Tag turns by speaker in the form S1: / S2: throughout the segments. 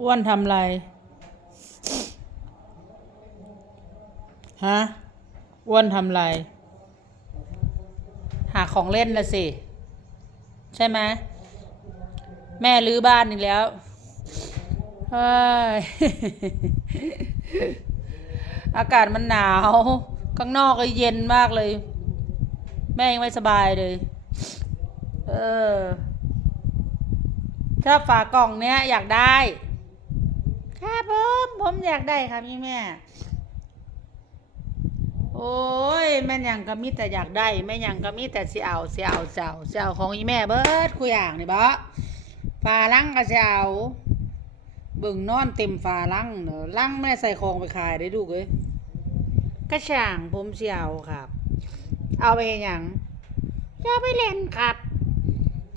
S1: อ้วนทำไรฮะอ้วนทำไร หาของเล่นละสิ ใช่ไหมแม่รื้อบ้านอีกแล้วเฮ้ยอากาศมันหนาว ข้างนอกก็เย็นมากเลย แม่ยังไม่สบายเลย เออ ถ้าฝากล่องเนี้ยอยากได้ ครับผมผมอยากได้ครับพี่แม่ โอ้ยแม่ยังก็มีแต่อยากได้แม่ยังก็มีแต่สิเอาสิเอาสิเอาสิเอาของอีแม่เบิดคุยอย่างนี่บ่ฝาลังก็สิเอาเบิ่งนอนเต็มฝาลังเนอะลังไม่ใส่ของไปขายได้ดูเอ้ยกระช่างผมสิเอาครับ เอาไปยังจะไปเล่นครับ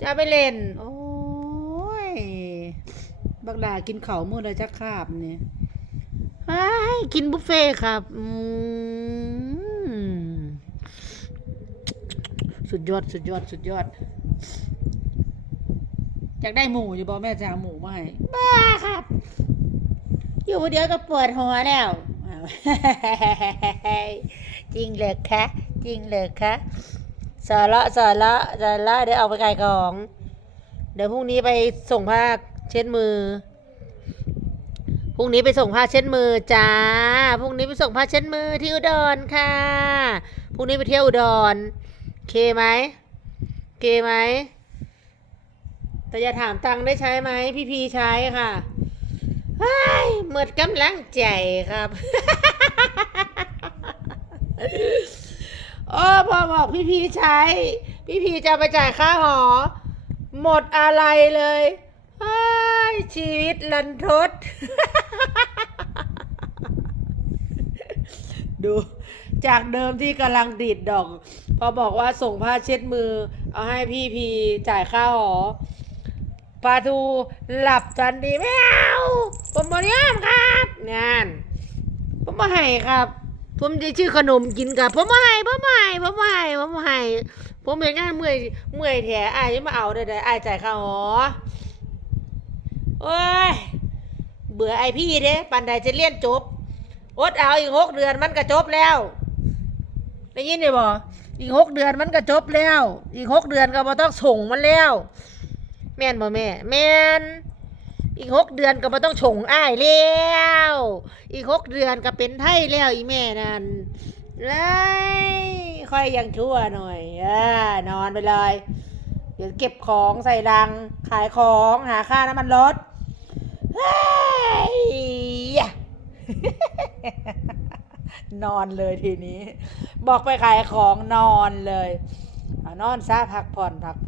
S1: จะไปเล่น โอ้ บักดากินเขาวมื้อละจักคาบเนี่ยไอ้ยกินบุฟเฟ่ต์ครับอืมสุดยอด สุดยอด สุดยอดอยากได้หมูอยู่บ่แม่จะเอาหมูมาให้บ้าครับ อยู่เดียวก็ปวดหัวแล้วอ้าวจริงเลยคะจริงเลยคะสาระสาระสาระเดี๋ยวเอาไปขายของ เดี๋ยวพรุ่งนี้ไปส่งผ้า เช็ดมือพรุ่งนี้ไปส่งผ้าเช็ดมือจ้าพรุ่งนี้ไปส่งผ้าเช็ดมือที่อุดรค่ะพรุ่งนี้ไปเที่ยวอุดรเคไหมเคไหมแต่อย่าถามตังค์ได้ใช้ไหมพี่พีใช้ค่ะเฮ้ยหมดกำลังใจครับ โอ้พอบอกพี่พีใช้ พี่พีจะไปจ่ายค่าหอ หมดอะไรเลย ชีวิตลันทด ดูจากเดิมที่กำลังดีดดอก พอบอกว่าส่งผ้าเช็ดมือ เอาให้พี่พีจ่ายค่าหอปลาทูหลับทันทีไม่เอาผมบริยามครับงานผมมาให้ครับ ผมจะชื่อขนมกินกับผมมาให้ผมมาให้ผมมาให้ผมมาให้ผมเห็นงานเมื่อยเมื่อยแถอายจะมาเอาได้ได้อายจ่ายค่าหอ โอ้ย เบื่อไอพี่เด้ปันใดจะเรียนจบ อดเอาอีกหกเดือนมันก็จบแล้วได้ยินไหมบ่อีกหกเดือนมันก็จบแล้ว อีกหกเดือนก็บ่ต้องส่งมันแล้ว แม่นบ่แม่ แม่นอีกหกเดือนก็บ่ต้องฉงอ้ายแล้วอีกหกเดือนก็เป็นไทยแล้วอีแม่นั่นเลยค่อยยังชั่วหน่อยอ่านอนไปเลย เดี๋ยวเก็บของใส่ดัง ขายของหาค่าน้ำมันรถ นอนเลยทีนี้ บอกไปขายของนอนเลย นอนซะพักผ่อนพักผ่อน